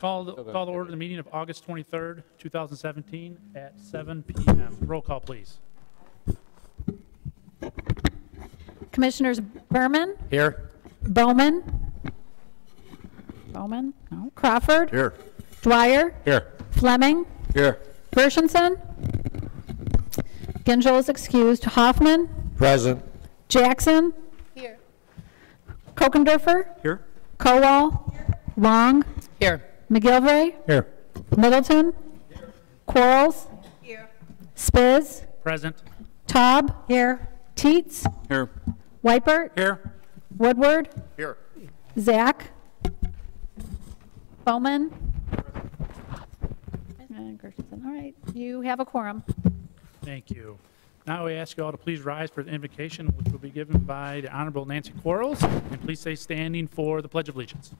Call to order the meeting of August 23rd, 2017 at 7 p.m. Roll call, please. Commissioners Berman? Here. Bowman? Bowman? No. Crawford? Here. Dwyer? Here. Fleming? Here. Gershenson? Ginjal is excused. Hoffman? Present. Jackson? Here. Kokendorfer? Here. Kowal? Long? Here. McGilvray? Here. Middleton? Quarles? Here. Spiz? Present. Taub? Here. Teets? Here. Weipert? Here. Woodward? Here. Zach? Bowman? And Gershenson. All right, you have a quorum. Thank you. Now we ask you all to please rise for the invocation, which will be given by the Honorable Nancy Quarles, and please stay standing for the Pledge of Allegiance.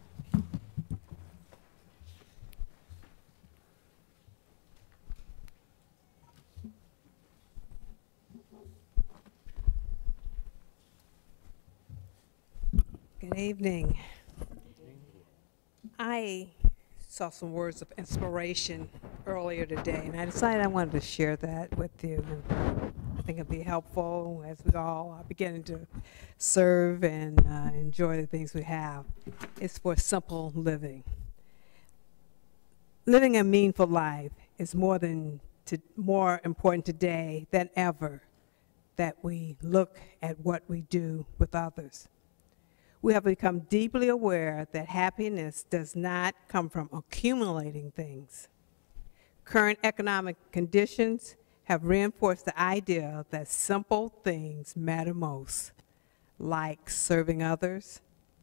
Good evening. I saw some words of inspiration earlier today, and I decided I wanted to share that with you. And I think it'd be helpful as we all are beginning to serve and enjoy the things we have. It's for simple living. Living a meaningful life is more important today than ever that we look at what we do with others. We have become deeply aware that happiness does not come from accumulating things. Current economic conditions have reinforced the idea that simple things matter most, like serving others,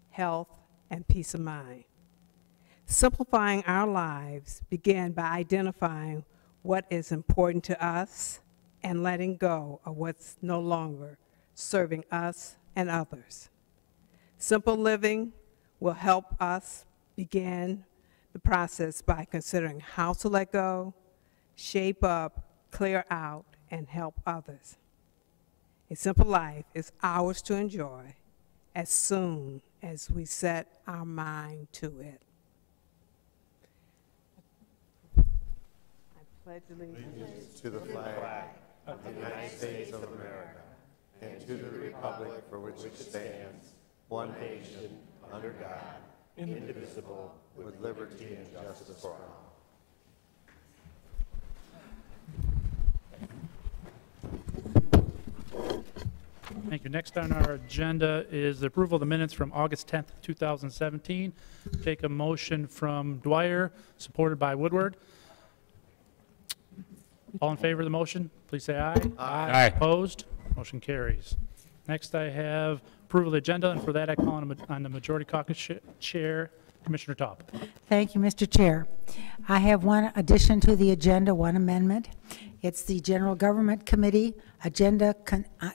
health, and peace of mind. Simplifying our lives began by identifying what is important to us and letting go of what's no longer serving us and others. Simple living will help us begin the process by considering how to let go, shape up, clear out, and help others. A simple life is ours to enjoy as soon as we set our mind to it. I pledge allegiance to the flag of the United States of America and to the republic for which it stands, one nation, under God, indivisible, with liberty and justice for all. Thank you. Next on our agenda is the approval of the minutes from August 10th, 2017. Take a motion from Dwyer, supported by Woodward. All in favor of the motion, please say aye. Aye. Opposed? Motion carries. Next, I have approval of the agenda, and for that, I call on the Majority Caucus Chair, Commissioner Taub. Thank you, Mr. Chair. I have one addition to the agenda, one amendment. It's the General Government Committee agenda.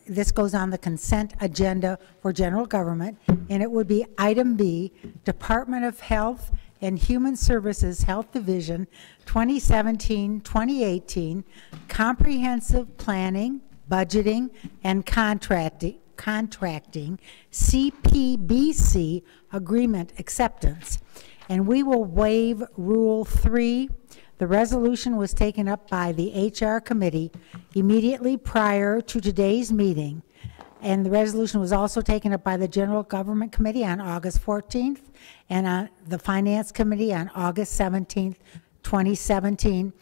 This goes on the consent agenda for General Government, and it would be item B, Department of Health and Human Services Health Division 2017-2018 Comprehensive Planning, Budgeting, and Contracting CPBC agreement acceptance. And we will waive Rule 3. The resolution was taken up by the HR committee immediately prior to today's meeting, and the resolution was also taken up by the General Government Committee on August 14th and on the Finance Committee on August 17th, 2017.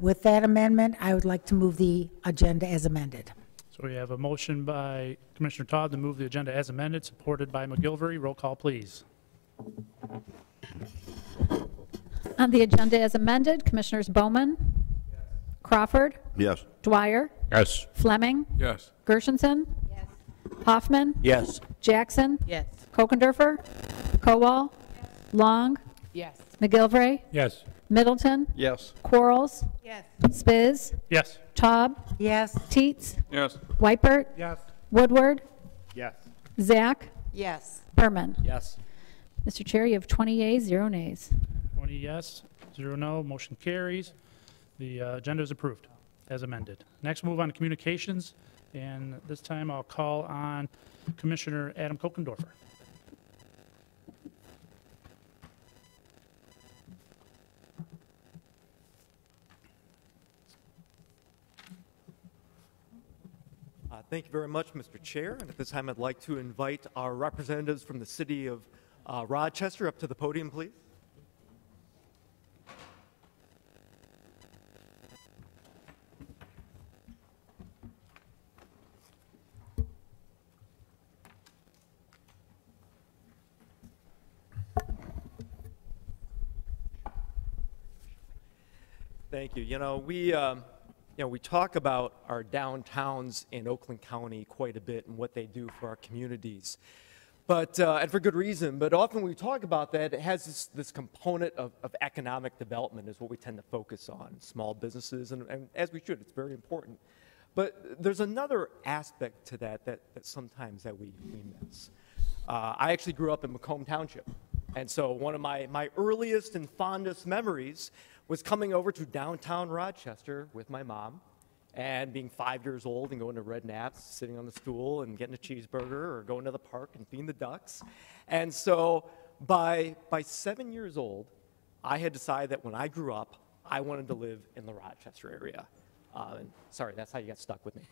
With that amendment, I would like to move the agenda as amended. So we have a motion by Commissioner Todd to move the agenda as amended, supported by McGilvery. Roll call, please. On the agenda as amended, Commissioners Bowman? Yes. Crawford? Yes. Dwyer? Yes. Fleming? Yes. Gershenson? Yes. Hoffman? Yes. Jackson? Yes. Kokendorfer? Kowal? Long? Yes. McGilvray? Yes. Middleton? Yes. Quarles? Yes. Spiz? Yes. Taub? Yes. Teets? Yes. Weipert? Yes. Woodward? Yes. Zach? Yes. Berman? Yes. Mr. Chair, you have 20 yeas, 0 nays. 20 yes, 0 no, motion carries. The agenda is approved as amended. Next, we'll move on to communications, and this time I'll call on Commissioner Adam Kokendorfer. Thank you very much, Mr. Chair. And at this time, I'd like to invite our representatives from the city of Rochester up to the podium, please. Thank you. We talk about our downtowns in Oakland County quite a bit and what they do for our communities. But, and for good reason, but often when we talk about that, it has this component of economic development is what we tend to focus on, small businesses, and as we should, it's very important. But there's another aspect to that sometimes that we miss. I actually grew up in Macomb Township, and so one of my earliest and fondest memories was coming over to downtown Rochester with my mom and being 5 years old and going to Red Knapp's, sitting on the stool and getting a cheeseburger or going to the park and feeding the ducks. And so by 7 years old, I had decided that when I grew up, I wanted to live in the Rochester area. And sorry, that's how you got stuck with me.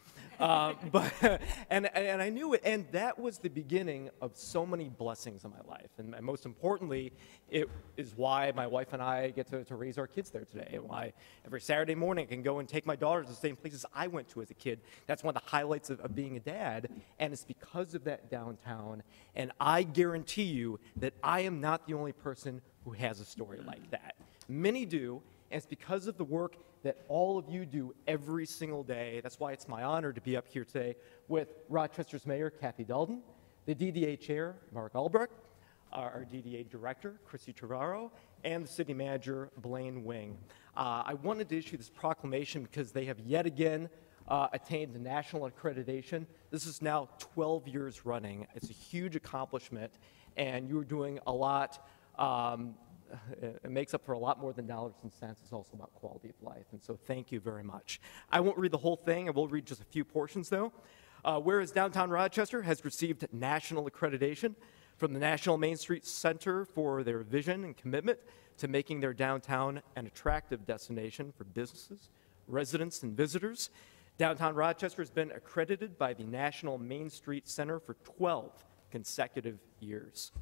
And I knew it, and that was the beginning of so many blessings in my life. And most importantly, it is why my wife and I get to raise our kids there today, and why every Saturday morning I can go and take my daughters to the same places I went to as a kid. That's one of the highlights of being a dad, and it's because of that downtown. And I guarantee you that I am not the only person who has a story like that. Many do, and it's because of the work that all of you do every single day. That's why it's my honor to be up here today with Rochester's Mayor, Kathy Dalton, the DDA Chair, Mark Albrecht, our DDA Director, Chrissy Terraro, and the City Manager, Blaine Wing. I wanted to issue this proclamation because they have yet again attained national accreditation. This is now 12 years running. It's a huge accomplishment, and you're doing a lot. It makes up for a lot more than dollars and cents. It's also about quality of life, and so thank you very much. I won't read the whole thing. I will read just a few portions, though. Whereas downtown Rochester has received national accreditation from the National Main Street Center for their vision and commitment to making their downtown an attractive destination for businesses, residents, and visitors. Downtown Rochester has been accredited by the National Main Street Center for 12 consecutive years.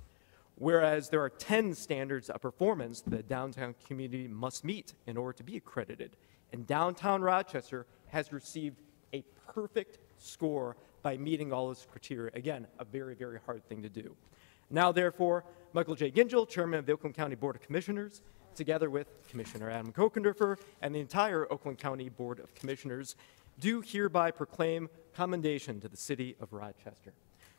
Whereas there are 10 standards of performance the downtown community must meet in order to be accredited. And downtown Rochester has received a perfect score by meeting all those criteria. Again, a very, very hard thing to do. Now, therefore, Michael J. Gingell, Chairman of the Oakland County Board of Commissioners, together with Commissioner Adam Kokendorfer and the entire Oakland County Board of Commissioners, do hereby proclaim commendation to the city of Rochester.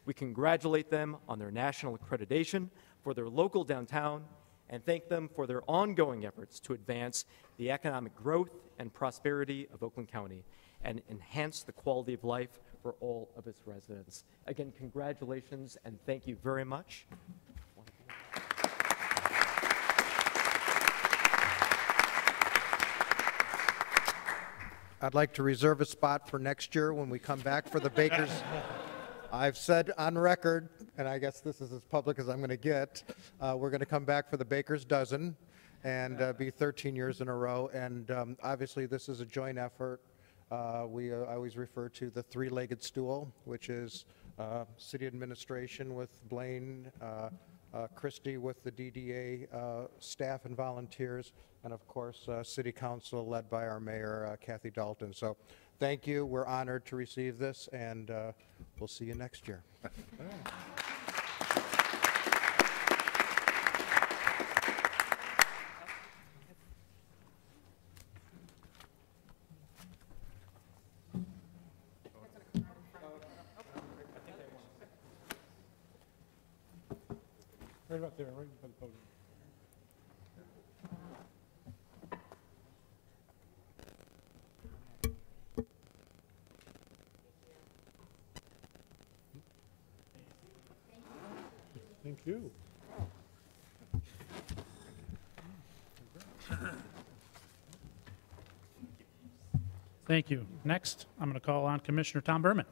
We congratulate them on their national accreditation for their local downtown and thank them for their ongoing efforts to advance the economic growth and prosperity of Oakland County and enhance the quality of life for all of its residents. Again, congratulations and thank you very much. I'd like to reserve a spot for next year when we come back for the Bakers. I've said on record, and I guess this is as public as I'm going to get, we're going to come back for the Baker's Dozen and be 13 years in a row. And obviously, this is a joint effort. I always refer to the three-legged stool, which is city administration with Blaine, Christie with the DDA staff and volunteers, and of course, city council led by our mayor, Kathy Dalton. So thank you. We're honored to receive this, and we'll see you next year. Right up there, right by the podium. Thank you. Thank you. Next, I'm going to call on Commissioner Tom Berman.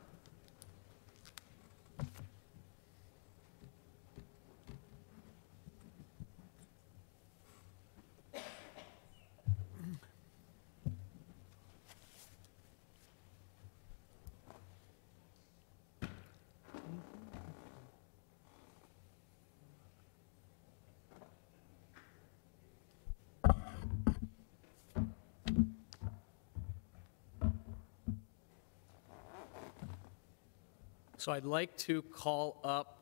So I'd like to call up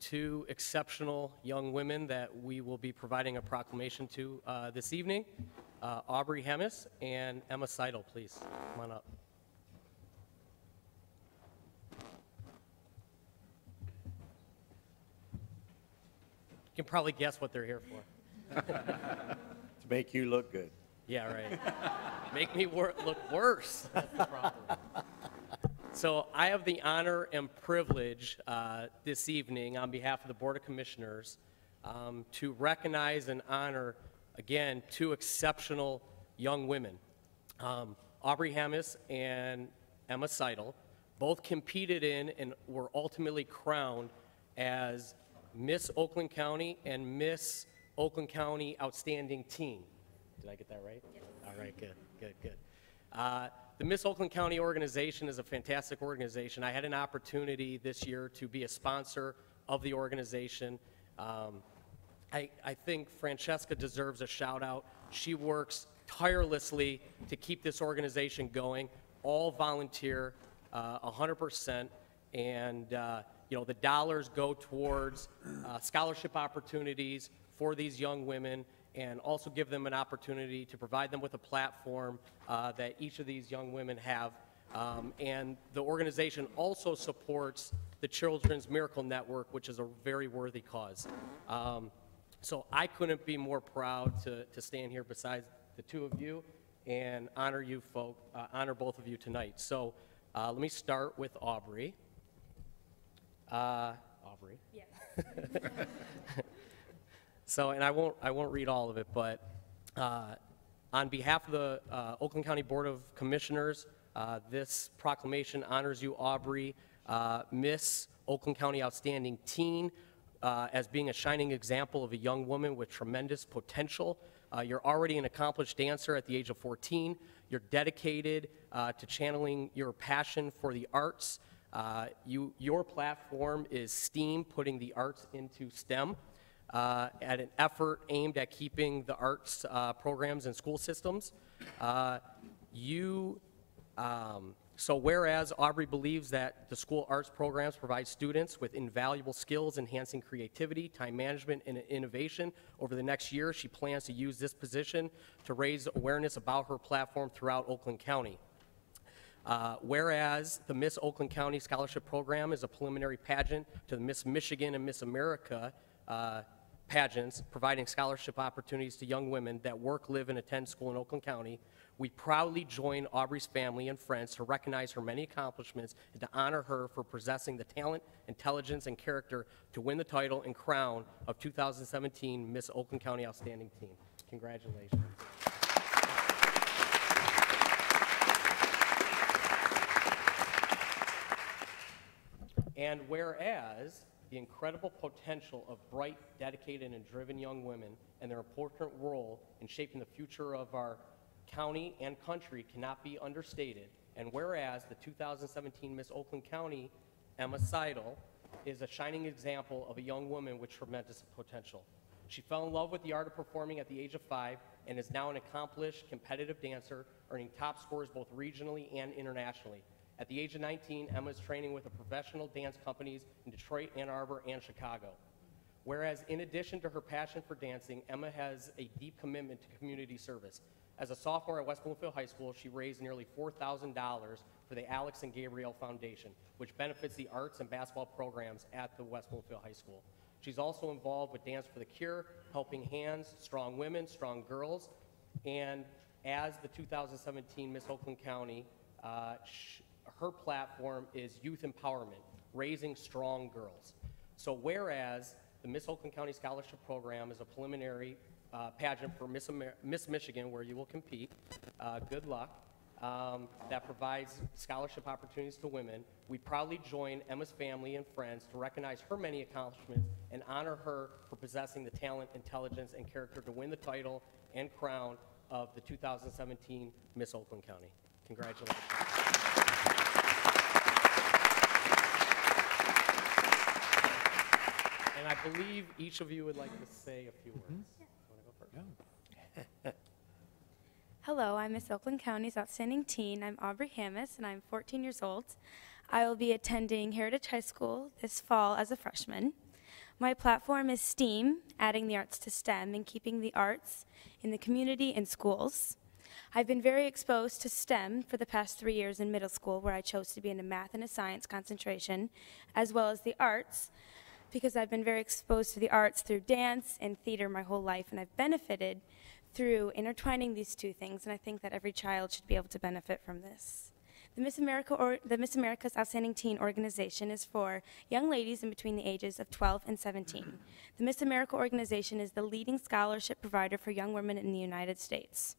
two exceptional young women that we will be providing a proclamation to this evening. Aubrey Hemis and Emma Seidel, please, come on up. You can probably guess what they're here for. To make you look good. Yeah, right. Make me look worse. That's the problem. So I have the honor and privilege this evening on behalf of the Board of Commissioners to recognize and honor, again, two exceptional young women. Aubrey Hemis and Emma Seidel both competed in and were ultimately crowned as Miss Oakland County and Miss Oakland County Outstanding Teen. Did I get that right? Yes. All right, good. The Miss Oakland County organization is a fantastic organization. I had an opportunity this year to be a sponsor of the organization. I think Francesca deserves a shout out. She works tirelessly to keep this organization going, all volunteer, 100%, and the dollars go towards scholarship opportunities for these young women, and also give them an opportunity to provide them with a platform that each of these young women have. And the organization also supports the Children's Miracle Network, which is a very worthy cause. So I couldn't be more proud to stand here beside the two of you and honor you honor both of you tonight. So let me start with Aubrey. Aubrey. Yes. So, and I won't read all of it, but on behalf of the Oakland County Board of Commissioners, this proclamation honors you, Aubrey, Miss Oakland County Outstanding Teen, as being a shining example of a young woman with tremendous potential. You're already an accomplished dancer at the age of 14. You're dedicated to channeling your passion for the arts. Your platform is STEAM, putting the arts into STEM. At an effort aimed at keeping the arts programs in school systems. So whereas Aubrey believes that the school arts programs provide students with invaluable skills enhancing creativity, time management, and innovation, over the next year she plans to use this position to raise awareness about her platform throughout Oakland County. Whereas the Miss Oakland County Scholarship Program is a preliminary pageant to the Miss Michigan and Miss America pageants, providing scholarship opportunities to young women that work, live, and attend school in Oakland County, we proudly join Aubrey's family and friends to recognize her many accomplishments and to honor her for possessing the talent, intelligence, and character to win the title and crown of 2017 Miss Oakland County Outstanding Teen. Congratulations. And whereas the incredible potential of bright, dedicated, and driven young women and their important role in shaping the future of our county and country cannot be understated, and whereas the 2017 Miss Oakland County, Emma Seidel, is a shining example of a young woman with tremendous potential. She fell in love with the art of performing at the age of 5 and is now an accomplished competitive dancer, earning top scores both regionally and internationally. At the age of 19, Emma is training with professional dance companies in Detroit, Ann Arbor, and Chicago. Whereas in addition to her passion for dancing, Emma has a deep commitment to community service. As a sophomore at West Bloomfield High School, she raised nearly $4,000 for the Alex and Gabrielle Foundation, which benefits the arts and basketball programs at the West Bloomfield High School. She's also involved with Dance for the Cure, Helping Hands, Strong Women, Strong Girls, and as the 2017 Miss Oakland County, her platform is youth empowerment, raising strong girls. So whereas the Miss Oakland County Scholarship Program is a preliminary pageant for Miss Michigan, where you will compete, good luck, that provides scholarship opportunities to women, we proudly join Emma's family and friends to recognize her many accomplishments and honor her for possessing the talent, intelligence, and character to win the title and crown of the 2017 Miss Oakland County. Congratulations. And I believe each of you would like to say a few words. Want to go first? Hello, I'm Miss Oakland County's Outstanding Teen. I'm Aubrey Hamis, and I'm 14 years old. I will be attending Heritage High School this fall as a freshman. My platform is STEAM, adding the arts to STEM and keeping the arts in the community and schools. I've been very exposed to STEM for the past 3 years in middle school, where I chose to be in a math and a science concentration, as well as the arts, because I've been very exposed to the arts through dance and theater my whole life, and I've benefited through intertwining these two things, and I think that every child should be able to benefit from this. The Miss America's Outstanding Teen organization is for young ladies in between the ages of 12 and 17. The Miss America organization is the leading scholarship provider for young women in the United States.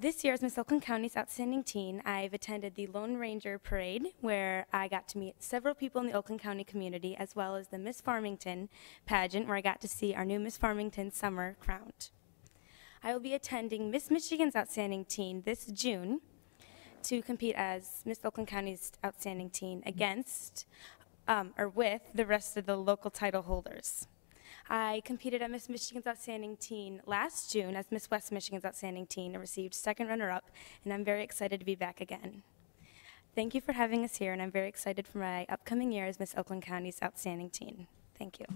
This year, as Miss Oakland County's Outstanding Teen, I've attended the Lone Ranger Parade, where I got to meet several people in the Oakland County community, as well as the Miss Farmington pageant, where I got to see our new Miss Farmington summer crowned. I will be attending Miss Michigan's Outstanding Teen this June to compete as Miss Oakland County's Outstanding Teen against, or with, the rest of the local title holders. I competed at Miss Michigan's Outstanding Teen last June as Miss West Michigan's Outstanding Teen and received second runner-up, and I'm very excited to be back again. Thank you for having us here, and I'm very excited for my upcoming year as Miss Oakland County's Outstanding Teen. Thank you.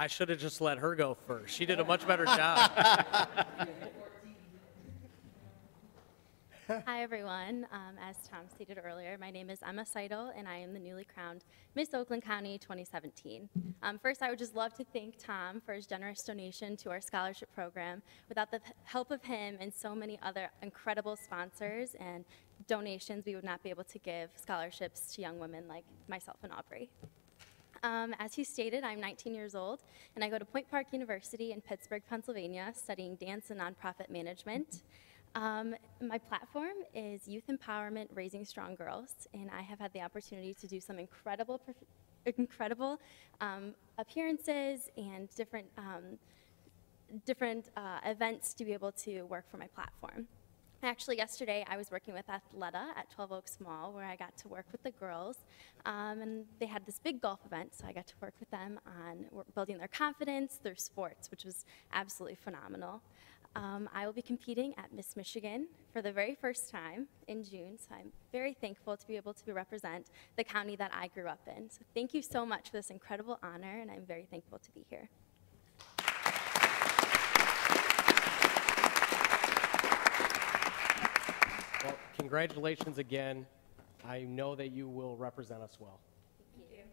I should have just let her go first. She did a much better job. Hi, everyone. As Tom stated earlier, my name is Emma Seidel, and I am the newly crowned Miss Oakland County 2017. First, I would just love to thank Tom for his generous donation to our scholarship program. Without the help of him and so many other incredible sponsors and donations, we would not be able to give scholarships to young women like myself and Aubrey. As he stated, I'm 19 years old, and I go to Point Park University in Pittsburgh, Pennsylvania, studying dance and nonprofit management. My platform is youth empowerment, raising strong girls, and I have had the opportunity to do some incredible appearances and different events to be able to work for my platform. Actually, yesterday I was working with Athleta at 12 Oaks Mall, where I got to work with the girls, and they had this big golf event, so I got to work with them on building their confidence, their sports, which was absolutely phenomenal. I will be competing at Miss Michigan for the very first time in June, so I'm very thankful to be able to represent the county that I grew up in. So thank you so much for this incredible honor, and I'm very thankful to be here. Well, congratulations again. I know that you will represent us well. Thank you.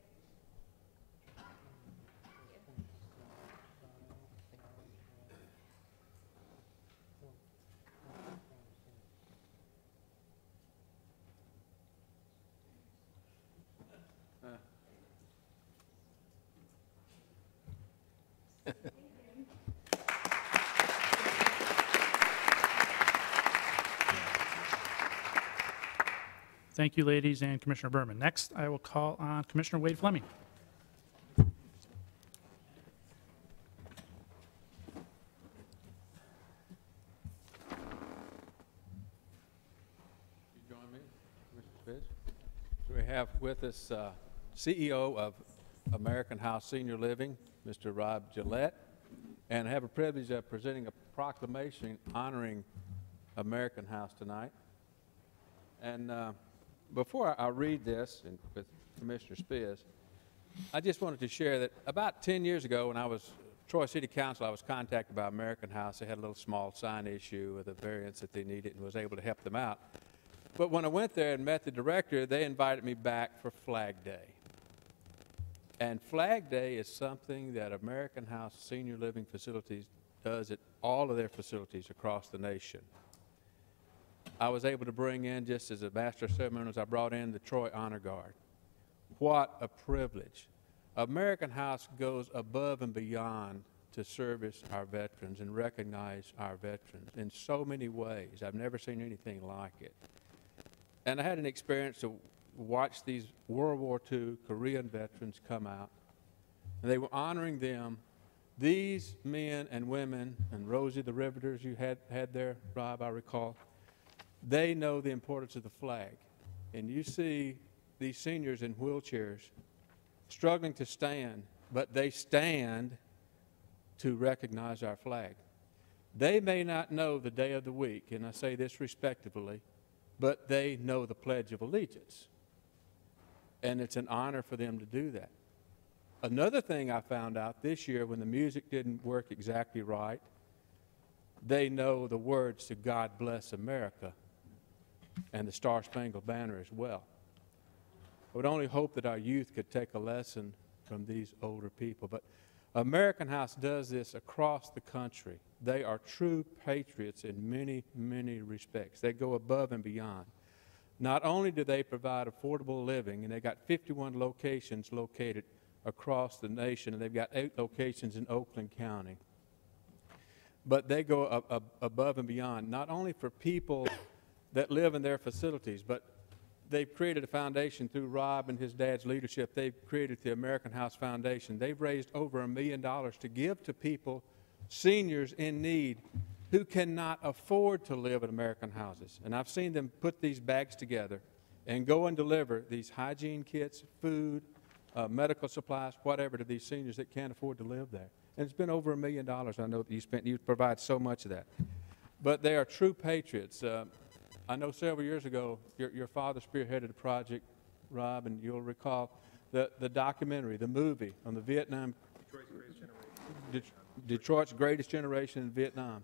Thank you, ladies, and Commissioner Berman. Next, I will call on Commissioner Wade Fleming. You join me, Mr. Spitz? We have with us CEO of American House Senior Living, Mr. Rob Gillette, and I have a privilege of presenting a proclamation honoring American House tonight. And before I read this with Commissioner Spiz, I just wanted to share that about 10 years ago when I was Troy City Council, I was contacted by American House. They had a little small sign issue with a variance that they needed and was able to help them out. But when I went there and met the director, they invited me back for Flag Day. And Flag Day is something that American House Senior Living Facilities does at all of their facilities across the nation. I was able to bring in, just as a master of ceremonials, I brought in the Troy Honor Guard. What a privilege. American House goes above and beyond to service our veterans and recognize our veterans in so many ways. I've never seen anything like it. And I had an experience to watch these World War II Korean veterans come out, and they were honoring them. These men and women, and Rosie the Riveters you had there, Rob, I recall, they know the importance of the flag. And you see these seniors in wheelchairs struggling to stand, but they stand to recognize our flag. They may not know the day of the week, and I say this respectfully, but they know the Pledge of Allegiance. And it's an honor for them to do that. Another thing I found out this year when the music didn't work exactly right, they know the words to God Bless America and the Star Spangled Banner as well. I would only hope that our youth could take a lesson from these older people. But American House does this across the country. They are true patriots in many, many respects. They go above and beyond. Not only do they provide affordable living, and they've got 51 locations located across the nation, and they've got 8 locations in Oakland County, but they go above and beyond, not only for people that live in their facilities, but they've created a foundation through Rob and his dad's leadership. They've created the American House Foundation. They've raised over $1 million to give to people, seniors in need, who cannot afford to live in American houses. And I've seen them put these bags together and go and deliver these hygiene kits, food, medical supplies, whatever, to these seniors that can't afford to live there. And it's been over $1 million. I know that you provide so much of that. But they are true patriots. I know several years ago, your father spearheaded a project, Rob, and you'll recall the documentary, the movie on the Vietnam, Detroit's Greatest Generation in Vietnam,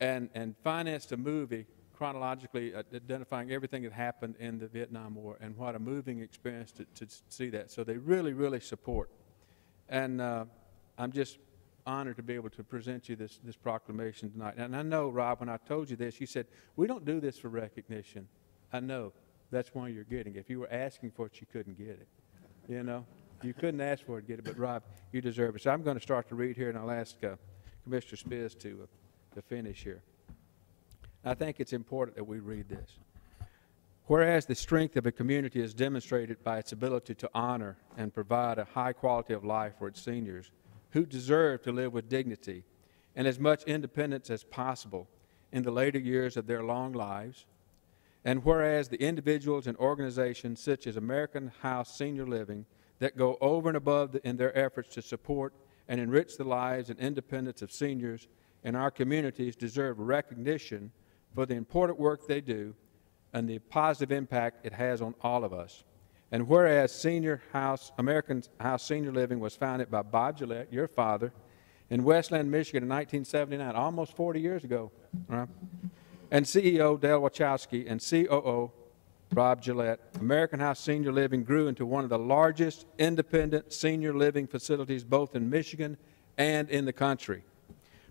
and financed a movie chronologically identifying everything that happened in the Vietnam War, and what a moving experience to see that. So they really, really support. And I'm just honored to be able to present you this proclamation tonight. And I know, Rob, when I told you this, you said, we don't do this for recognition. I know. That's why you're getting it. If you were asking for it, you couldn't get it. You know? You couldn't ask for it to get it, but Rob, you deserve it. So I'm going to start to read here, and I'll ask Commissioner Spiz to finish here. I think it's important that we read this. Whereas the strength of a community is demonstrated by its ability to honor and provide a high quality of life for its seniors, who deserve to live with dignity and as much independence as possible in the later years of their long lives. And whereas the individuals and organizations such as American House Senior Living that go over and above in their efforts to support and enrich the lives and independence of seniors in our communities deserve recognition for the important work they do and the positive impact it has on all of us. And whereas American House Senior Living was founded by Bob Gillette, your father, in Westland, Michigan in 1979, almost 40 years ago, right? And CEO Dale Wachowski and COO Rob Gillette, American House Senior Living grew into one of the largest independent senior living facilities both in Michigan and in the country.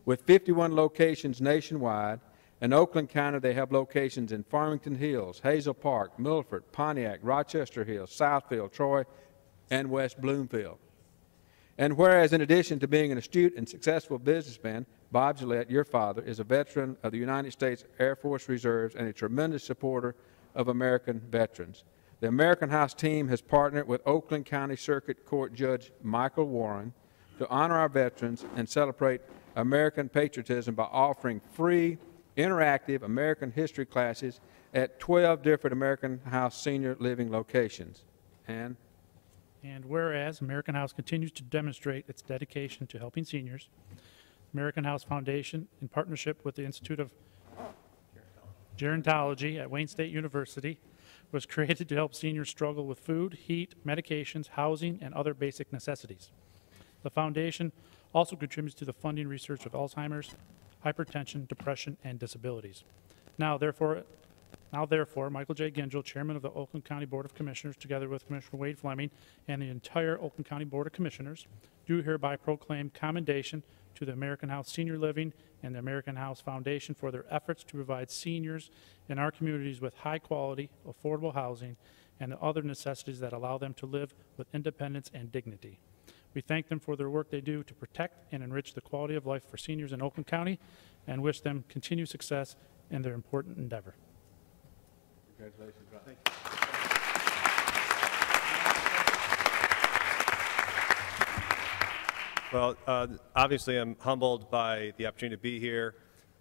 With 51 locations nationwide, in Oakland County, they have locations in Farmington Hills, Hazel Park, Milford, Pontiac, Rochester Hills, Southfield, Troy, and West Bloomfield. And whereas in addition to being an astute and successful businessman, Bob Gillette, your father, is a veteran of the United States Air Force Reserves and a tremendous supporter of American veterans. The American House team has partnered with Oakland County Circuit Court Judge Michael Warren to honor our veterans and celebrate American patriotism by offering free interactive American history classes at 12 different American House Senior Living locations. And whereas American House continues to demonstrate its dedication to helping seniors, American House Foundation, in partnership with the Institute of Gerontology at Wayne State University, was created to help seniors struggle with food, heat, medications, housing, and other basic necessities. The foundation also contributes to the funding research of Alzheimer's, hypertension, depression, and disabilities. Now, therefore, Michael J. Gingell, Chairman of the Oakland County Board of Commissioners, together with Commissioner Wade Fleming and the entire Oakland County Board of Commissioners, do hereby proclaim commendation to the American House Senior Living and the American House Foundation for their efforts to provide seniors in our communities with high-quality, affordable housing and the other necessities that allow them to live with independence and dignity. We thank them for their work they do to protect and enrich the quality of life for seniors in Oakland County and wish them continued success in their important endeavor. Congratulations, Rob. Thank you. Well, obviously I'm humbled by the opportunity to be here.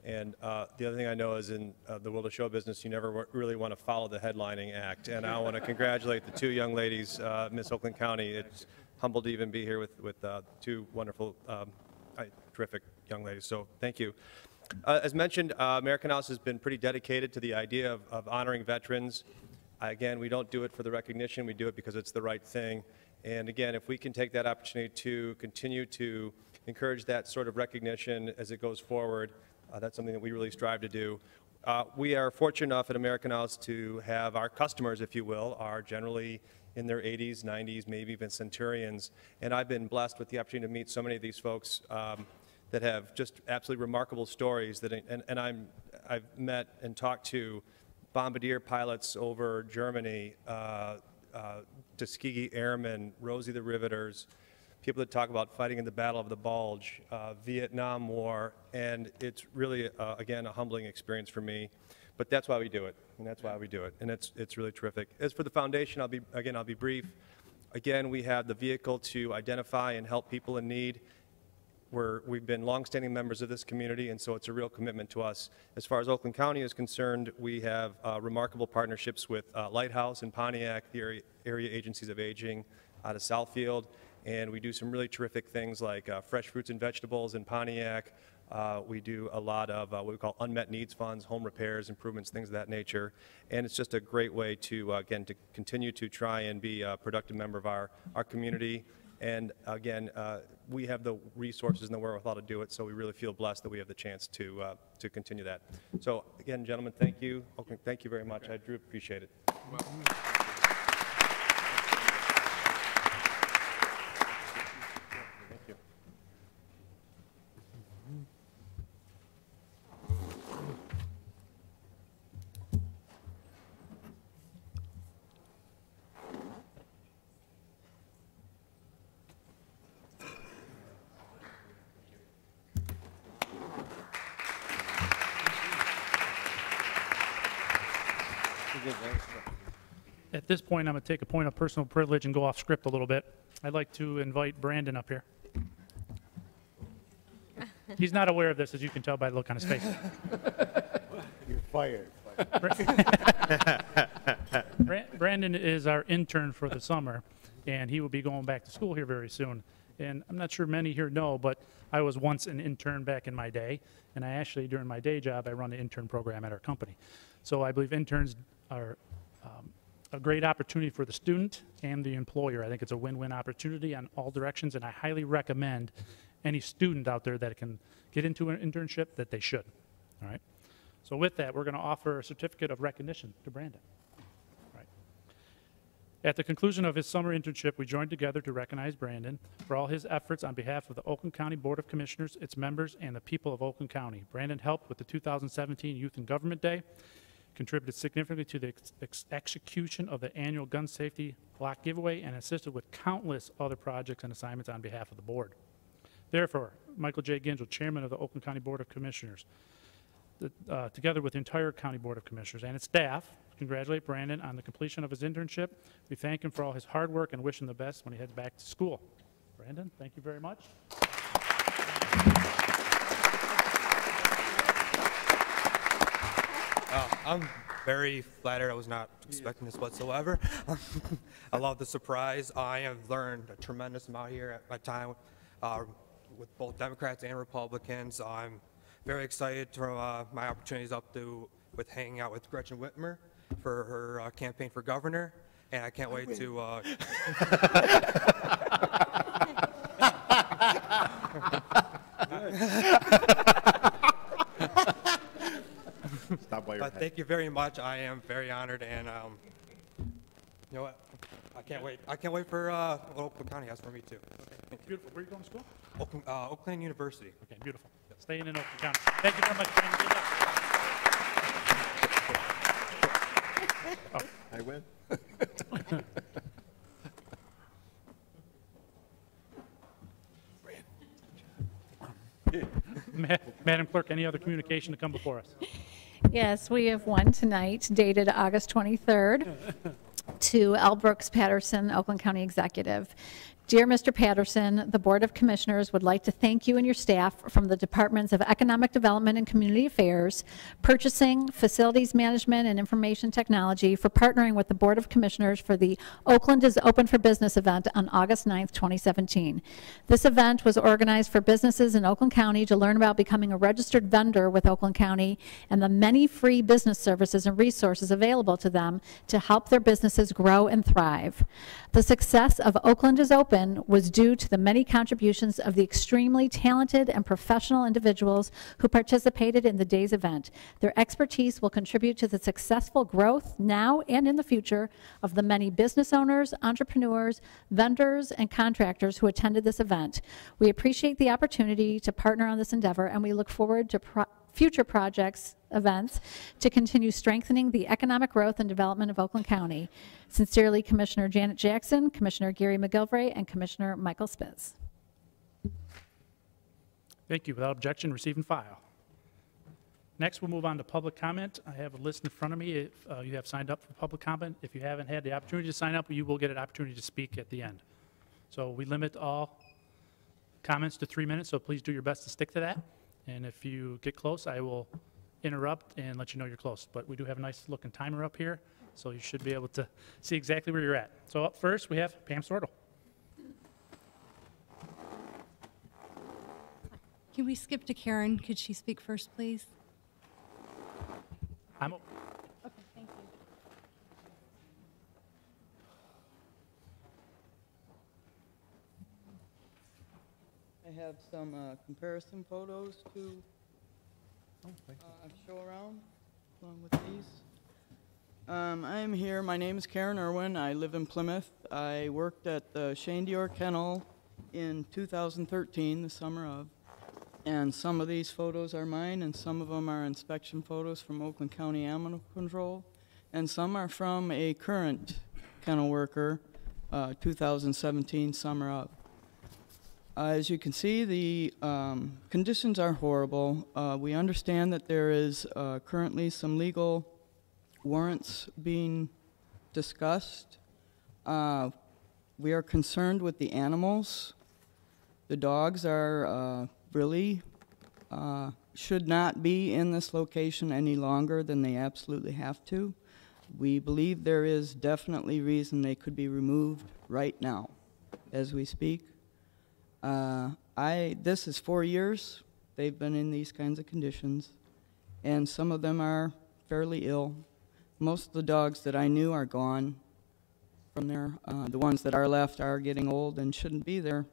And the other thing I know is in the world of show business, you never really want to follow the headlining act. And I want to congratulate the two young ladies, Miss Oakland County. It's humbled to even be here with two wonderful, terrific young ladies, so thank you. As mentioned, American House has been pretty dedicated to the idea of honoring veterans. Again, we don't do it for the recognition, we do it because it's the right thing. And again, if we can take that opportunity to continue to encourage that sort of recognition as it goes forward, that's something that we really strive to do. We are fortunate enough at American House to have our customers, if you will, are generally in their 80s, 90s, maybe even centurions. And I've been blessed with the opportunity to meet so many of these folks that have just absolutely remarkable stories. And I've met and talked to bombardier pilots over Germany, Tuskegee Airmen, Rosie the Riveters, people that talk about fighting in the Battle of the Bulge, Vietnam War, and it's really, again, a humbling experience for me. But that's why we do it, and that's why we do it, and it's really terrific. As for the foundation, I'll be brief. Again, we have the vehicle to identify and help people in need. We've been longstanding members of this community, and so it's a real commitment to us. As far as Oakland County is concerned, we have remarkable partnerships with Lighthouse in Pontiac, the area agencies of aging out of Southfield, and we do some really terrific things like fresh fruits and vegetables in Pontiac. We do a lot of what we call unmet needs funds, home repairs, improvements, things of that nature, and it's just a great way to, again, to continue to try and be a productive member of our community. And again, we have the resources and the wherewithal to do it, so we really feel blessed that we have the chance to continue that. So again, gentlemen, thank you. Okay, thank you very much. I do appreciate it. Thank you. At this point, I'm going to take a point of personal privilege and go off script a little bit. I'd like to invite Brandon up here. He's not aware of this, as you can tell by the look on his face. You're fired. Brandon is our intern for the summer, and he will be going back to school here very soon. And I'm not sure many here know, but I was once an intern back in my day, and I actually, during my day job, I run the intern program at our company. So I believe interns are a great opportunity for the student and the employer. I think it's a win-win opportunity on all directions, and I highly recommend any student out there that can get into an internship that they should. All right. So with that, we're going to offer a certificate of recognition to Brandon. All right. At the conclusion of his summer internship, we joined together to recognize Brandon for all his efforts on behalf of the Oakland County Board of Commissioners, its members, and the people of Oakland County. Brandon helped with the 2017 Youth and Government Day, contributed significantly to the execution of the annual gun safety block giveaway, and assisted with countless other projects and assignments on behalf of the board. Therefore, Michael J. Gingell, Chairman of the Oakland County Board of Commissioners, together with the entire County Board of Commissioners and its staff, congratulate Brandon on the completion of his internship. We thank him for all his hard work and wish him the best when he heads back to school. Brandon, thank you very much. I'm very flattered. I was not expecting this whatsoever. I love the surprise. I have learned a tremendous amount here at my time with both Democrats and Republicans. I'm very excited for my opportunities with hanging out with Gretchen Whitmer for her campaign for governor, and I can't wait to. But thank you very much. I am very honored, and you know what? I can't wait. I can't wait for what Oakland County has for me too. Okay, beautiful. Where are you going to school? Oakland University. Okay, beautiful. Staying in Oakland County. Thank you very much, Brandon. Good luck. I win. Madam Clerk, any other communication to come before us? Yes, we have one tonight dated August 23rd to L. Brooks Patterson, Oakland County Executive. Dear Mr. Patterson, the Board of Commissioners would like to thank you and your staff from the Departments of Economic Development and Community Affairs, Purchasing, Facilities Management, and Information Technology for partnering with the Board of Commissioners for the Oakland is Open for Business event on August 9th, 2017. This event was organized for businesses in Oakland County to learn about becoming a registered vendor with Oakland County and the many free business services and resources available to them to help their businesses grow and thrive. The success of Oakland is Open was due to the many contributions of the extremely talented and professional individuals who participated in the day's event. Their expertise will contribute to the successful growth now and in the future of the many business owners, entrepreneurs, vendors, and contractors who attended this event. We appreciate the opportunity to partner on this endeavor, and we look forward to future projects, events, to continue strengthening the economic growth and development of Oakland County. Sincerely, Commissioner Janet Jackson, Commissioner Gary McGilvray, and Commissioner Michael Spitz. Thank you. Without objection, receive and file. Next, we'll move on to public comment. I have a list in front of me. If you have signed up for public comment, if you haven't had the opportunity to sign up, you will get an opportunity to speak at the end. So we limit all comments to 3 minutes, so please do your best to stick to that. And if you get close, I will interrupt and let you know you're close. But we do have a nice looking timer up here, so you should be able to see exactly where you're at. So up first, we have Pam Sordo. Can we skip to Karen? Could she speak first, please? I'm Okay, thank you. I have some comparison photos to show around along with these. I'm here. My name is Karen Irwin. I live in Plymouth. I worked at the Shane Dior Kennel in 2013, the summer of. And some of these photos are mine, and some of them are inspection photos from Oakland County Animal Control, and some are from a current kennel worker, 2017 summer of. As you can see, the conditions are horrible. We understand that there is currently some legal warrants being discussed. We are concerned with the animals. The dogs are really should not be in this location any longer than they absolutely have to. We believe there is definitely reason they could be removed right now as we speak. This is 4 years they've been in these kinds of conditions, and some of them are fairly ill. Most of the dogs that I knew are gone from there. The ones that are left are getting old and shouldn't be there.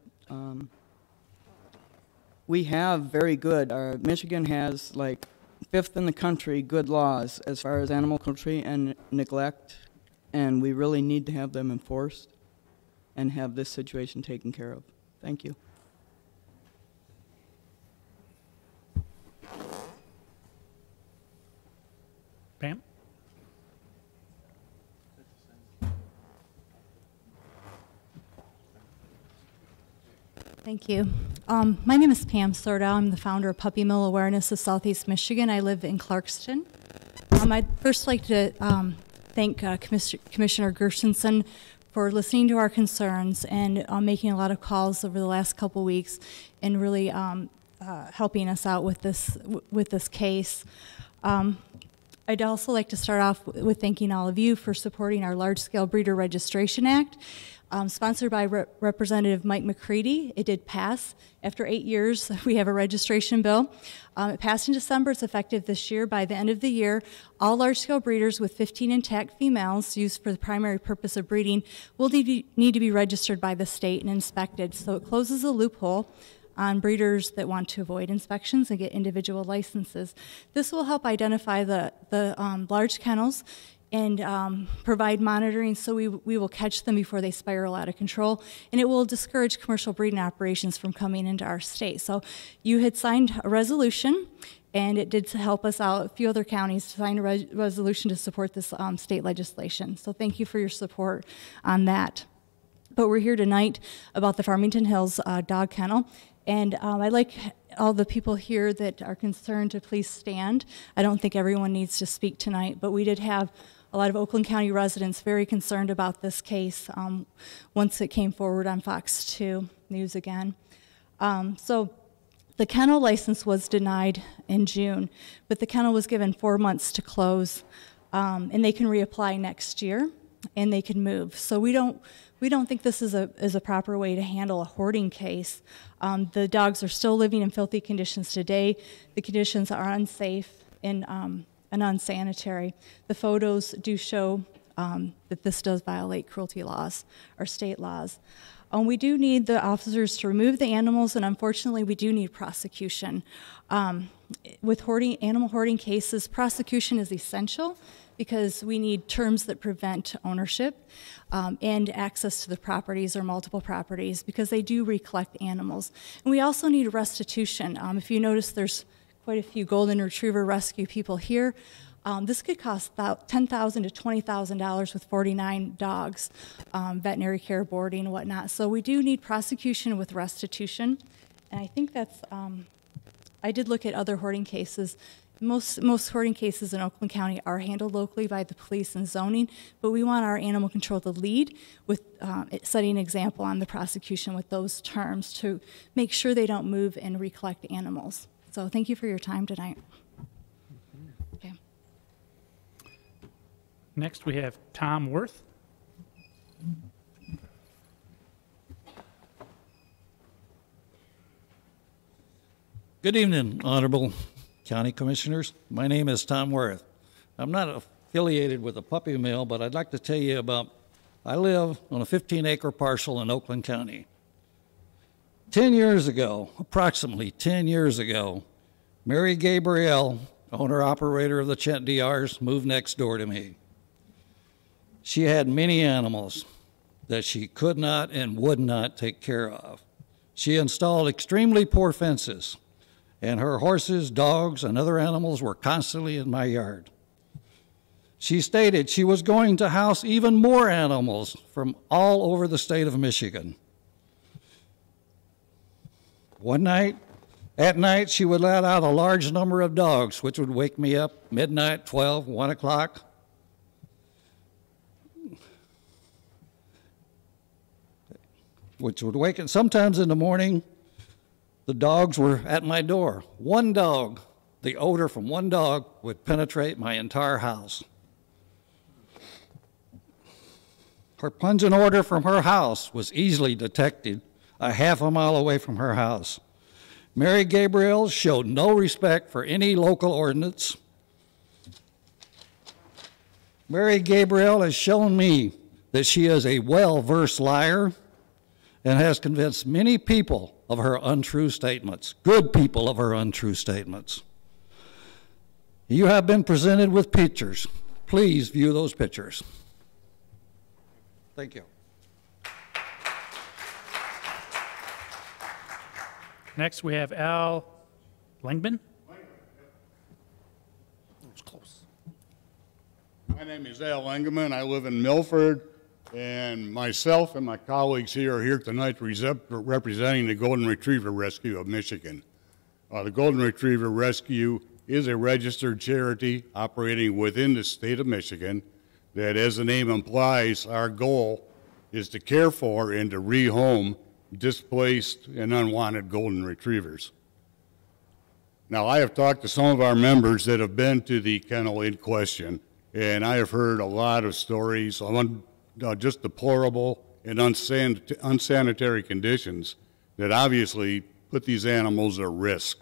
We have very good, Michigan has like 5th in the country good laws as far as animal cruelty and neglect, and we really need to have them enforced and have this situation taken care of. Thank you. Pam? Thank you. My name is Pam Sordo. I'm the founder of Puppy Mill Awareness of Southeast Michigan. I live in Clarkston. I'd first like to thank Commissioner Gershenson for listening to our concerns and making a lot of calls over the last couple weeks and really helping us out with this case. I'd also like to start off with thanking all of you for supporting our Large-Scale Breeder Registration Act. Sponsored by Representative Mike McCready. It did pass. After 8 years, we have a registration bill. It passed in December. It's effective this year. By the end of the year, all large-scale breeders with 15 intact females used for the primary purpose of breeding will need to be registered by the state and inspected. So it closes a loophole on breeders that want to avoid inspections and get individual licenses. This will help identify the large kennels and provide monitoring so we will catch them before they spiral out of control, and it will discourage commercial breeding operations from coming into our state. So you had signed a resolution, and it did help us out, a few other counties, to sign a resolution to support this state legislation. So thank you for your support on that. But we're here tonight about the Farmington Hills dog kennel, and I'd like all the people here that are concerned to please stand. I don't think everyone needs to speak tonight, but we did have a lot of Oakland County residents very concerned about this case once it came forward on Fox 2 News again. So the kennel license was denied in June, but the kennel was given 4 months to close, and they can reapply next year, and they can move. So we don't think this is a proper way to handle a hoarding case. The dogs are still living in filthy conditions today. The conditions are unsafe and unsanitary. The photos do show that this does violate cruelty laws or state laws. We do need the officers to remove the animals, and unfortunately, we do need prosecution. With animal hoarding cases, prosecution is essential because we need terms that prevent ownership and access to the properties or multiple properties, because they do recollect animals. And we also need restitution. If you notice, there's quite a few golden retriever rescue people here. This could cost about $10,000 to $20,000 with 49 dogs, veterinary care, boarding, and whatnot. So we do need prosecution with restitution. And I think that's, I did look at other hoarding cases. Most hoarding cases in Oakland County are handled locally by the police and zoning, but we want our animal control to lead with setting an example on the prosecution with those terms to make sure they don't move and recollect animals. So thank you for your time tonight. Okay. Next, we have Tom Worth. Good evening, Honorable County Commissioners. My name is Tom Worth. I'm not affiliated with the puppy mill, but I'd like to tell you about, I live on a 15-acre parcel in Oakland County. 10 years ago, approximately 10 years ago, Mary Gabrielle, owner-operator of the Chent DRs, moved next door to me. She had many animals that she could not and would not take care of. She installed extremely poor fences, and her horses, dogs, and other animals were constantly in my yard. She stated she was going to house even more animals from all over the state of Michigan. At night, she would let out a large number of dogs, which would wake me up midnight, 12, 1 o'clock. Which would wake up. Sometimes in the morning, the dogs were at my door. One dog, the odor from one dog would penetrate my entire house. Her pungent odor from her house was easily detected a half a mile away from her house. Mary Gabrielle showed no respect for any local ordinance. Mary Gabrielle has shown me that she is a well-versed liar and has convinced many people of her untrue statements, good people of her untrue statements. You have been presented with pictures. Please view those pictures. Thank you. Next, we have Al Langman. That's close. My name is Al Engelman. I live in Milford, and myself and my colleagues here are here tonight representing the Golden Retriever Rescue of Michigan. The Golden Retriever Rescue is a registered charity operating within the state of Michigan that, as the name implies, our goal is to care for and to rehome displaced and unwanted golden retrievers. Now, I have talked to some of our members that have been to the kennel in question, and I have heard a lot of stories on just deplorable and unsanitary conditions that obviously put these animals at risk.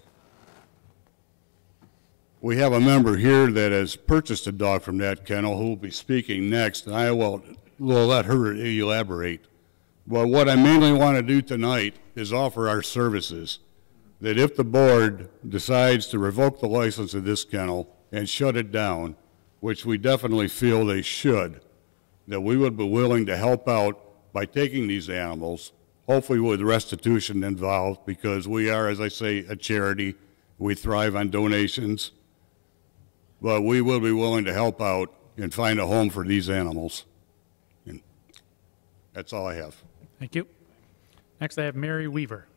We have a member here that has purchased a dog from that kennel who will be speaking next, and I will let her elaborate. But what I mainly want to do tonight is offer our services, that if the board decides to revoke the license of this kennel and shut it down, which we definitely feel they should, that we would be willing to help out by taking these animals, hopefully with restitution involved, because we are, as I say, a charity. We thrive on donations. But we will be willing to help out and find a home for these animals. And that's all I have. Thank you. Next, I have Mary Weaver.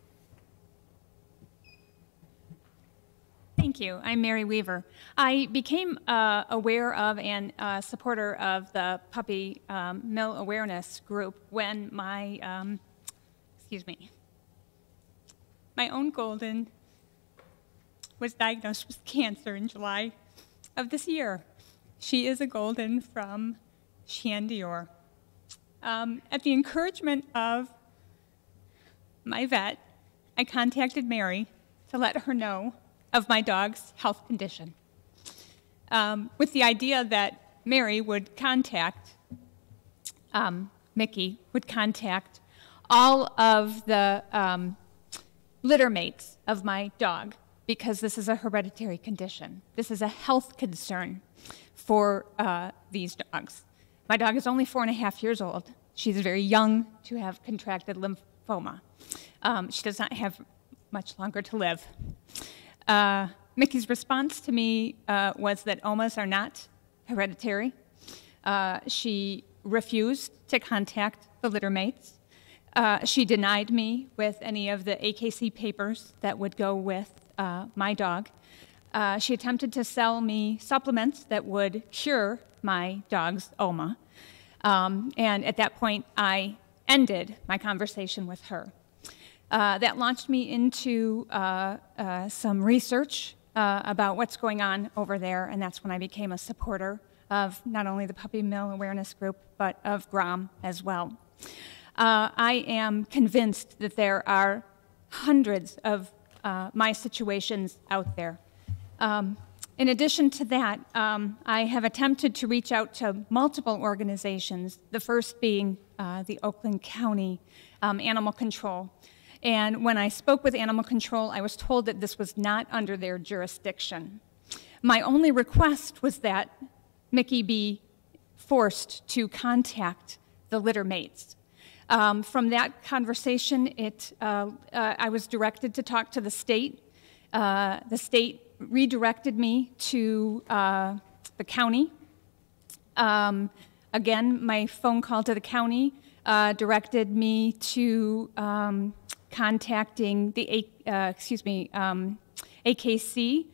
Thank you. I'm Mary Weaver. I became aware of and a supporter of the puppy mill awareness group when my, my own golden was diagnosed with cancer in July of this year. She is a golden from Shandior. At the encouragement of my vet, I contacted Mary to let her know of my dog's health condition, with the idea that Mary would contact, Mickey would contact all of the litter mates of my dog, because this is a hereditary condition. This is a health concern for these dogs. My dog is only 4.5 years old. She's very young to have contracted lymphoma. She does not have much longer to live. Mickey's response to me was that OMAs are not hereditary. She refused to contact the litter mates. She denied me with any of the AKC papers that would go with my dog. She attempted to sell me supplements that would cure my dog's OMA. And at that point, I ended my conversation with her. That launched me into some research about what's going on over there, and that's when I became a supporter of not only the Puppy Mill Awareness Group, but of GROM as well. I am convinced that there are hundreds of my situations out there. In addition to that, I have attempted to reach out to multiple organizations, the first being the Oakland County Animal Control. And when I spoke with Animal Control, I was told that this was not under their jurisdiction. My only request was that Mickey be forced to contact the litter mates. From that conversation, I was directed to talk to the state. The state redirected me to the county. Again, my phone call to the county directed me to contacting the AKC,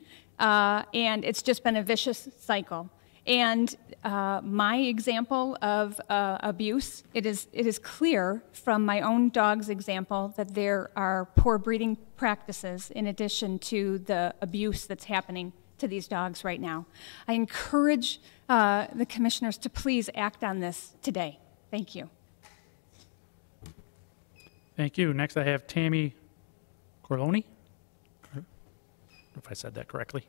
and it's just been a vicious cycle. And my example of abuse, it is clear from my own dog's example that there are poor breeding practices in addition to the abuse that's happening to these dogs right now. I encourage the commissioners to please act on this today. Thank you. Thank you. Next, I have Tammy Corleone. If I said that correctly.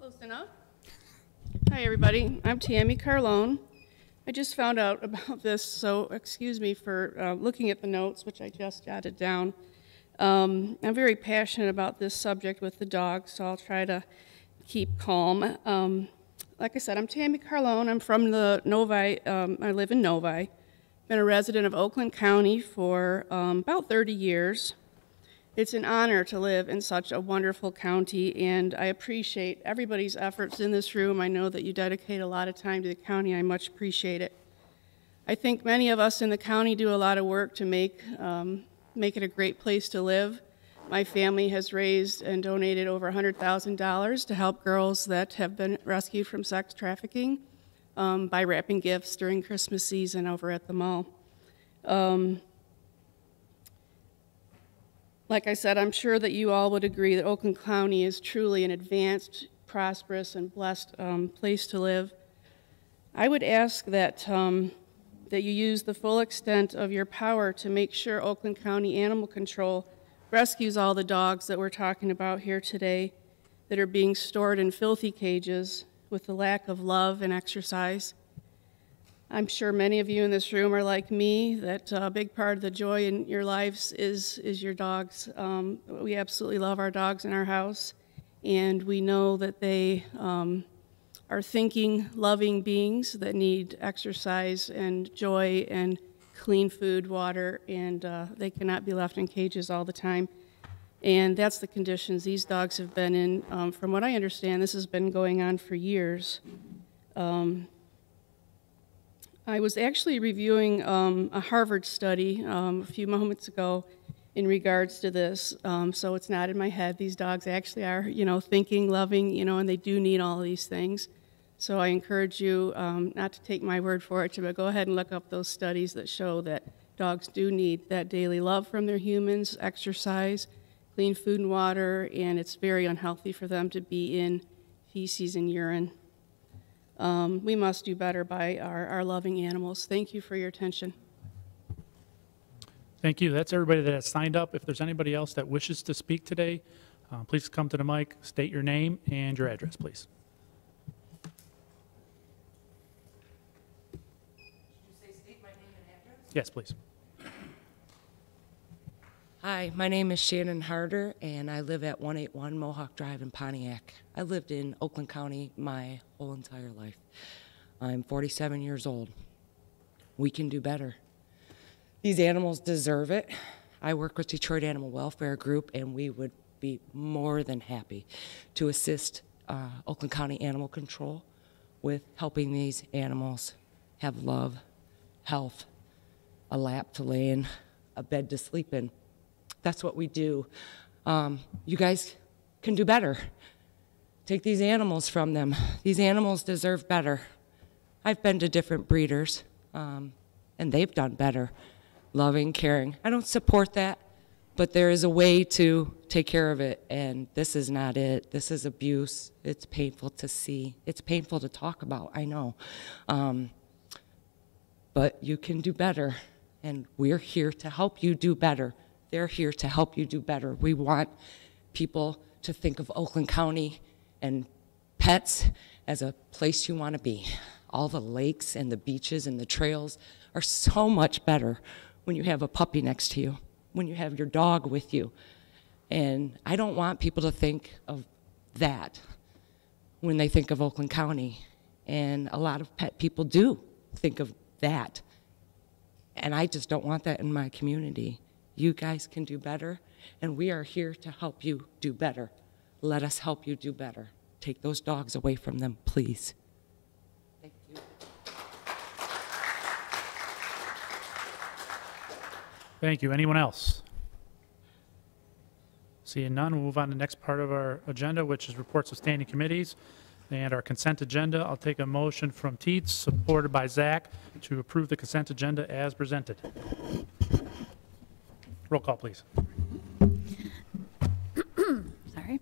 Close enough. Hi, everybody. I'm Tammy Carlone. I just found out about this, so excuse me for looking at the notes, which I just jotted down. I'm very passionate about this subject with the dogs, so I'll try to keep calm. Like I said, I'm Tammy Carlone. I'm from the Novi. I live in Novi. Been a resident of Oakland County for about 30 years. It's an honor to live in such a wonderful county, and I appreciate everybody's efforts in this room. I know that you dedicate a lot of time to the county. I much appreciate it. I think many of us in the county do a lot of work to make it a great place to live. My family has raised and donated over $100,000 to help girls that have been rescued from sex trafficking by wrapping gifts during Christmas season over at the mall. Like I said, I'm sure that you all would agree that Oakland County is truly an advanced, prosperous, and blessed place to live. I would ask that that you use the full extent of your power to make sure Oakland County Animal Control rescues all the dogs that we're talking about here today that are being stored in filthy cages with the lack of love and exercise. I'm sure many of you in this room are like me, that a big part of the joy in your lives is your dogs. We absolutely love our dogs in our house, and we know that they are thinking, loving beings that need exercise and joy and clean food, water, and they cannot be left in cages all the time. And that's the conditions these dogs have been in. From what I understand, this has been going on for years. I was actually reviewing a Harvard study a few moments ago in regards to this. So it's not in my head. These dogs actually are, thinking, loving, and they do need all these things. So I encourage you not to take my word for it, but go ahead and look up those studies that show that dogs do need that daily love from their humans, exercise, clean food and water, and it's very unhealthy for them to be in feces and urine. We must do better by our loving animals. Thank you for your attention. Thank you. That's everybody that has signed up. If there's anybody else that wishes to speak today, please come to the mic, state your name and your address, please. Yes, please. Hi, my name is Shannon Harder, and I live at 181 Mohawk Drive in Pontiac. I lived in Oakland County my whole entire life. I'm 47 years old. We can do better. These animals deserve it. I work with Detroit Animal Welfare Group, and we would be more than happy to assist Oakland County Animal Control with helping these animals have love, health, a lap to lay in, a bed to sleep in. That's what we do. You guys can do better. Take these animals from them. These animals deserve better. I've been to different breeders, and they've done better. Loving, caring. I don't support that, but there is a way to take care of it, and this is not it. This is abuse. It's painful to see. It's painful to talk about, I know. But you can do better, and we're here to help you do better. They're here to help you do better. We want people to think of Oakland County and pets as a place you want to be. All the lakes and the beaches and the trails are so much better when you have a puppy next to you, when you have your dog with you. And I don't want people to think of that when they think of Oakland County. And a lot of pet people do think of that. And I just don't want that in my community. You guys can do better, and we are here to help you do better. Let us help you do better. Take those dogs away from them, please. Thank you. Thank you. Anyone else? Seeing none, we'll move on to the next part of our agenda, which is reports of standing committees and our consent agenda. I'll take a motion from Teets, supported by Zach, to approve the consent agenda as presented. Roll call, please. Sorry.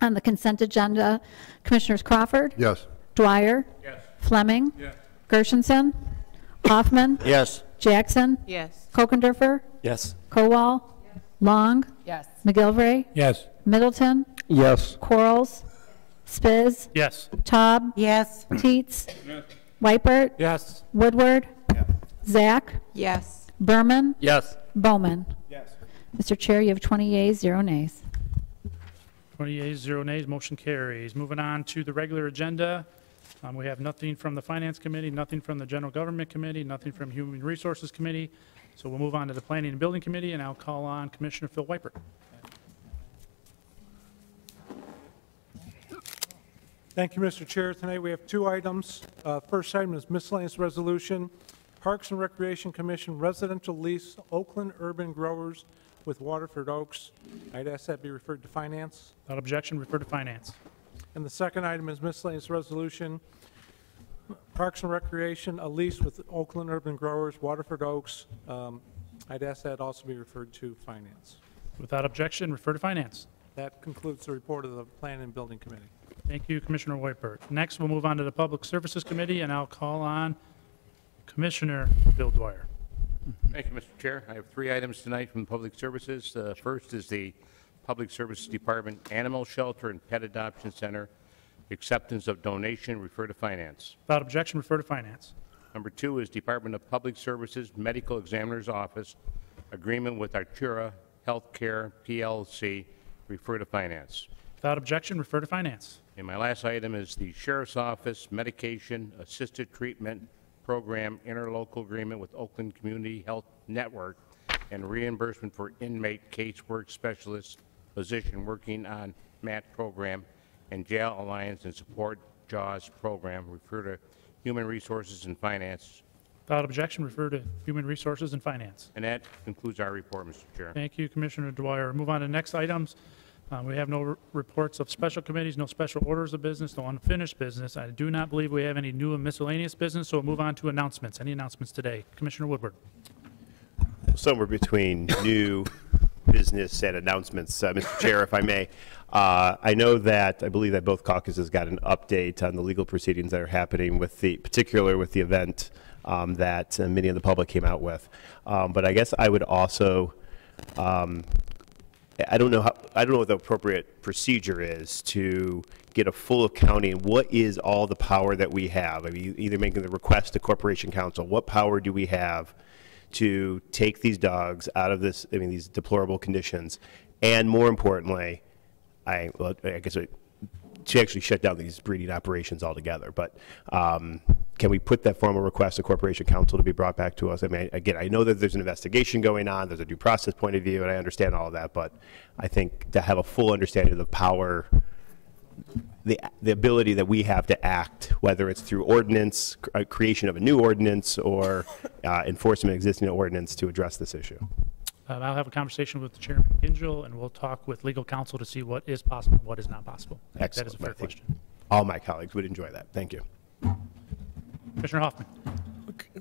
On the consent agenda, Commissioners Crawford? Yes. Dwyer? Yes. Fleming? Yes. Gershenson? Hoffman? Yes. Jackson? Yes. Kokendorfer? Yes. Kowal? Long? Yes. McGilvray? Yes. Middleton? Yes. Quarles? Spiz? Yes. Taub? Yes. Teets? Wipert? Yes. Woodward? Zach? Yes. Berman? Yes. Bowman? Yes. Mr. Chair, you have 20 yeas, 0 nays. 20 yeas, 0 nays, motion carries. Moving on to the regular agenda, we have nothing from the Finance Committee, nothing from the General Government Committee, nothing from Human Resources Committee. So we'll move on to the Planning and Building Committee, and I'll call on Commissioner Phil Wipert. Thank you, Mr. Chair. Tonight we have 2 items. First item is miscellaneous resolution. Parks and Recreation Commission residential lease Oakland Urban Growers with Waterford Oaks. I'd ask that be referred to Finance. Without objection, refer to Finance. And the second item is miscellaneous resolution. Parks and Recreation, a lease with Oakland Urban Growers, Waterford Oaks. I'd ask that also be referred to Finance. Without objection, refer to Finance. That concludes the report of the Planning and Building Committee. Thank you, Commissioner Wipert. Next, we'll move on to the Public Services Committee, and I'll call on Commissioner Bill Dwyer. Thank you, Mr. Chair. I have 3 items tonight from Public Services. First is the Public Services Department Animal Shelter and Pet Adoption Center. Acceptance of donation, refer to Finance. Without objection, refer to Finance. Number 2 is Department of Public Services Medical Examiner's Office. Agreement with Artura Healthcare, PLC, refer to Finance. Without objection, refer to Finance. And my last item is the Sheriff's Office Medication Assisted Treatment Program Interlocal Agreement with Oakland Community Health Network and reimbursement for inmate casework specialist position working on MAT program and Jail Alliance and Support JAWS program. Refer to Human Resources and Finance Without objection, refer to Human Resources and Finance. And that concludes our report, Mr. Chair. Thank you, Commissioner Dwyer. Move on to next items. We have no reports of special committees, no special orders of business, no unfinished business. I do not believe we have any new and miscellaneous business, so we'll move on to announcements. Any announcements today? Commissioner Woodward. Somewhere between new business and announcements, Mr. Chair, if I may. I believe that both caucuses got an update on the legal proceedings that are happening particularly with the event that many of the public came out with. But I guess I would also, I don't know what the appropriate procedure is to get a full accounting. What is all the power that we have? I mean, either making the request to Corporation Counsel, what power do we have to take these dogs out of these deplorable conditions? And more importantly, to actually shut down these breeding operations altogether. But can we put that formal request to Corporation Counsel to be brought back to us? I mean, again, I know that there's an investigation going on, there's a due process point of view, and I understand all of that, but I think to have a full understanding of the power, the ability that we have to act, whether it's through ordinance, creation of a new ordinance, or enforcement of existing ordinance to address this issue. I'll have a conversation with Chairman Gingell, and we'll talk with legal counsel to see what is possible and what is not possible. Excellent. That is a fair question. All my colleagues would enjoy that. Thank you. Commissioner Hoffman.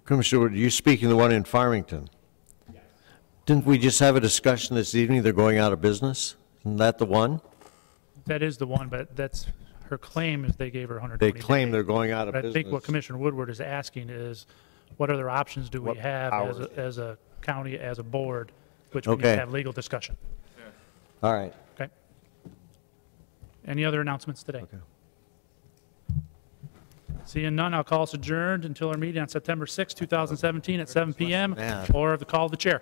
Commissioner Wood, you're speaking the one in Farmington. Yes. Didn't we just have a discussion this evening? They're going out of business. Isn't that the one? That is the one, but that's her claim is they gave her 120 They claim days. they're going out of But business. I think what Commissioner Woodward is asking is, what other options do we have as a county, as a board, which we need to have legal discussion. All right. Okay. Any other announcements today? Okay. Seeing none, I'll call us adjourned until our meeting on September 6, 2017 at 7 p.m. or the call of the chair.